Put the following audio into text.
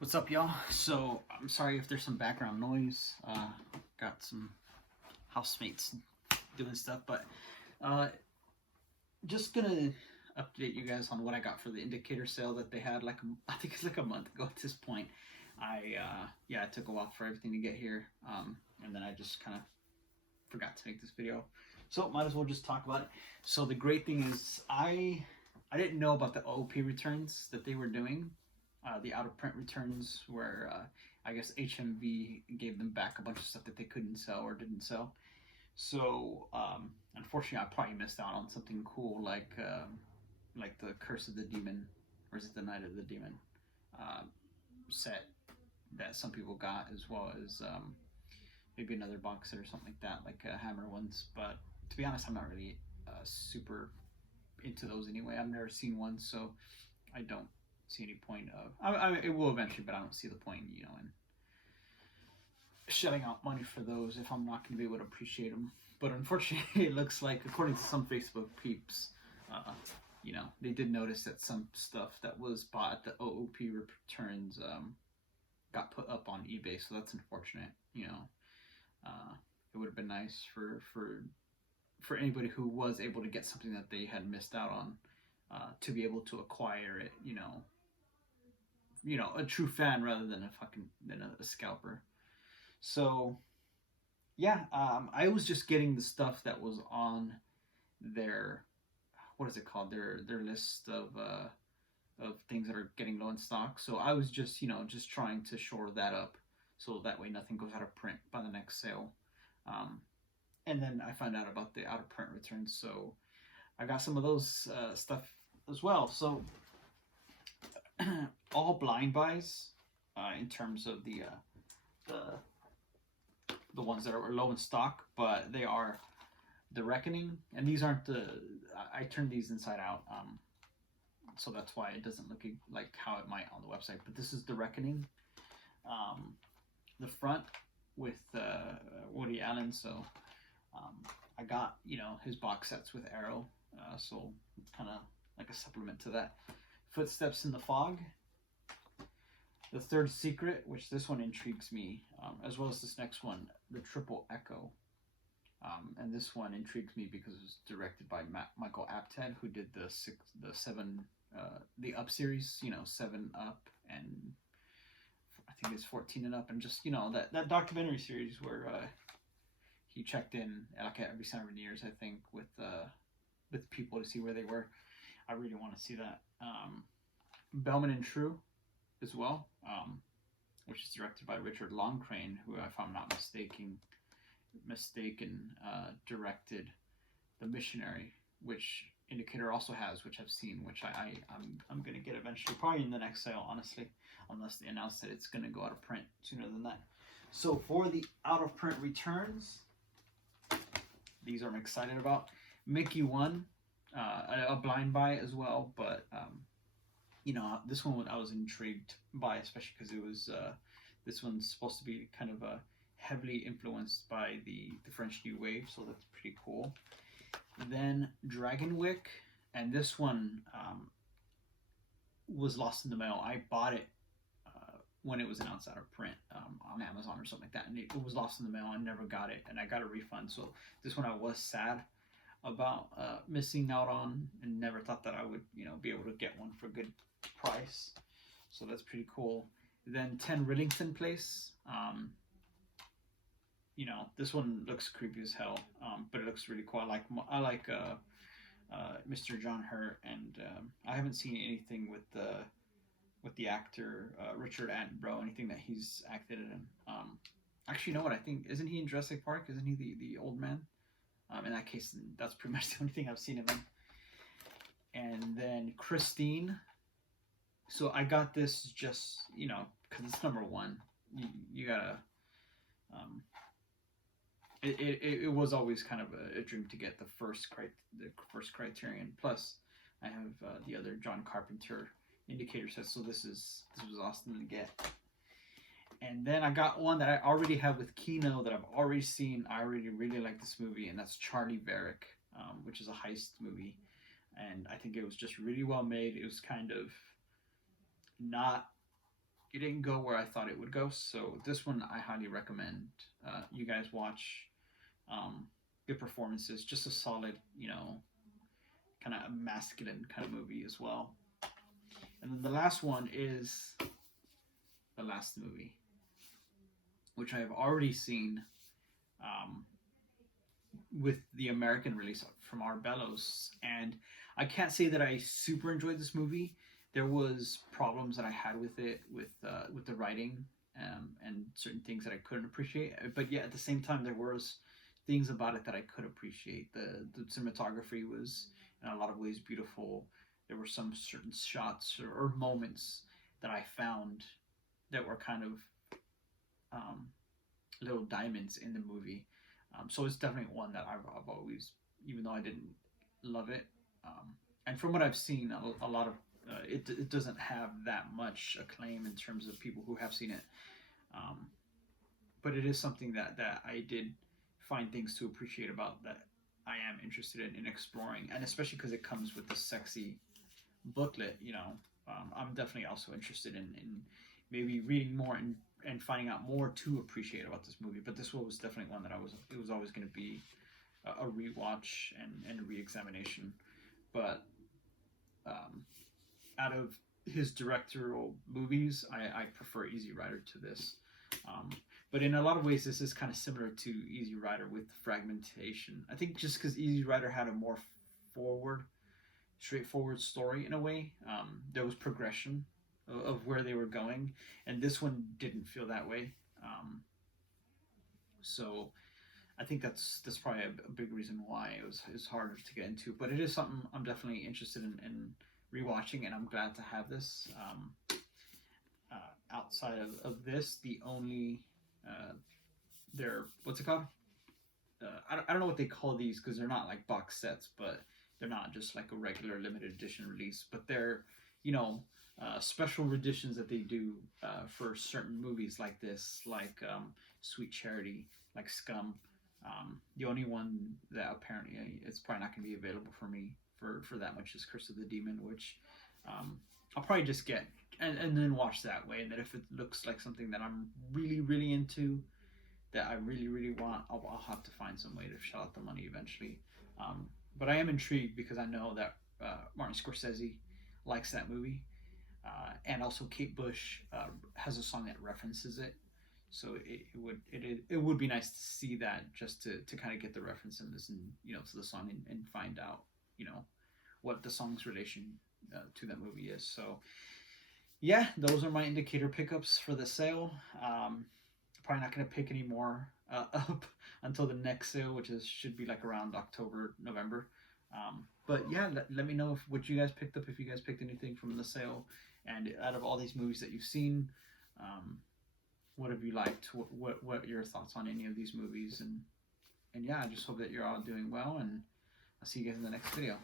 What's up, y'all? So, I'm sorry if there's some background noise. Got some housemates doing stuff, but uh, just gonna update you guys on what I got for the indicator sale that they had. I think it's like a month ago at this point. It took a while for everything to get here, and then I just kind of forgot to make this video. So might as well just talk about it. So the great thing is I didn't know about the OOP returns that they were doing, the out of print returns where I guess HMV gave them back a bunch of stuff that they couldn't sell or didn't sell. So unfortunately, I probably missed out on something cool like the Curse of the Demon, or is it the Night of the Demon uh, set that some people got, as well as maybe another box set or something like that, like Hammer ones. But to be honest, I'm not really super into those anyway. I've never seen one, so I don't see any point of. It will eventually, but I don't see the point, in shelling out money for those if I'm not going to be able to appreciate them. But unfortunately, it looks like, according to some Facebook peeps, they did notice that some stuff that was bought at the OOP returns got put up on eBay, so that's unfortunate. It would have been nice for anybody who was able to get something that they had missed out on to be able to acquire it. A true fan rather than a scalper. So yeah, I was just getting the stuff that was on their, what is it called, their list of things that are getting low in stock. So I was just trying to shore that up, so that way nothing goes out of print by the next sale. And then I found out about the out of print returns, so I got some of those stuff as well. So all blind buys in terms of the ones that are low in stock, but they are the Reckoning, and these aren't I turned these inside out, so that's why it doesn't look like how it might on the website. But this is the Reckoning, the front with Woody Allen. So I got his box sets with Arrow, so kind of like a supplement to that. Footsteps in the Fog, The Third Secret, which this one intrigues me, as well as this next one, The Triple Echo. And this one intrigues me because it was directed by Michael Apted, who did the Up series, 7 Up, and I think it's 14 and Up, and just that documentary series where he checked in like every 7 years, I think, with people to see where they were. I really want to see that. Bellman and True as well, which is directed by Richard Longcrane, who, if I'm not mistaken, directed The Missionary, which Indicator also has, which I've seen, which I'm gonna get eventually, probably in the next sale, honestly, unless they announce that it's gonna go out of print sooner than that. So for the out of print returns, these I'm excited about. Mickey 1, a blind buy as well, but this one I was intrigued by, especially because it was this one's supposed to be kind of heavily influenced by the French New Wave, so that's pretty cool. Then Dragonwyck, and this one was lost in the mail. I bought it when it was announced out of print on Amazon or something like that, and it was lost in the mail. I never got it, and I got a refund. So this one I was sad about missing out on, and never thought that I would be able to get one for a good price. So that's pretty cool. Then 10 Rillington Place. This one looks creepy as hell, but it looks really cool. I like Mr. John Hurt, and I haven't seen anything with the actor Richard Attenborough, anything that he's acted in. Actually, you know what? I think, isn't he in Jurassic Park? Isn't he the old man? In that case, that's pretty much the only thing I've seen him in. And then Christine. So I got this just because it's number 1. You gotta. It was always kind of a dream to get the first Criterion. Plus, I have the other John Carpenter Indicator set, so this was awesome to get. And then I got one that I already have with Kino that I've already seen. I already really like this movie, and that's Charlie Varick, which is a heist movie. And I think it was just really well made. It was kind of not it didn't go where I thought it would go. So this one I highly recommend you guys watch. Good performances, just a solid, kind of masculine kind of movie as well. And then the last one is the last movie, which I have already seen um, with the American release from Arbelos, and I can't say that I super enjoyed this movie. There was problems that I had with it, with the writing, and certain things that I couldn't appreciate. But yeah, at the same time, there was things about it that I could appreciate. The cinematography was in a lot of ways beautiful. There were some certain shots or moments that I found that were kind of um, little diamonds in the movie. So it's definitely one that I've always, even though I didn't love it, and from what I've seen, a lot of it doesn't have that much acclaim in terms of people who have seen it. Um, but it is something that I did find things to appreciate about, that I am interested in exploring, and especially because it comes with the sexy booklet. I'm definitely also interested in maybe reading more and finding out more to appreciate about this movie. But this one was definitely one that it was always going to be a rewatch and a re-examination. But out of his directorial movies, I prefer Easy Rider to this. Um, but in a lot of ways, this is kind of similar to Easy Rider with fragmentation. I think just because Easy Rider had a more forward, straightforward story in a way, there was progression of where they were going, and this one didn't feel that way. So I think that's probably a big reason why it was harder to get into. But it is something I'm definitely interested in rewatching, and I'm glad to have this. Outside of this, the only their what's it called? I don't know what they call these because they're not like box sets, but they're not just like a regular limited edition release, but they're you know special editions that they do for certain movies like this, like Sweet Charity, like Scum. The only one that apparently it's probably not going to be available for me for that much is Curse of the Demon, which I'll probably just get and then watch that way. And then if it looks like something that I'm really really into, that I really really want, I'll have to find some way to shell out the money eventually. But I am intrigued because I know that Martin Scorsese likes that movie, and also Kate Bush has a song that references it. So it would be nice to see that, just to kind of get the reference and listen to the song and find out what the song's relation to that movie is. So yeah, those are my indicator pickups for the sale. Probably not going to pick any more up until the next sale, which should be like around October, November. But yeah, let me know what you guys picked up, if you guys picked anything from the sale, and out of all these movies that you've seen, what have you liked? What are your thoughts on any of these movies? And yeah, I just hope that you're all doing well, and I'll see you guys in the next video.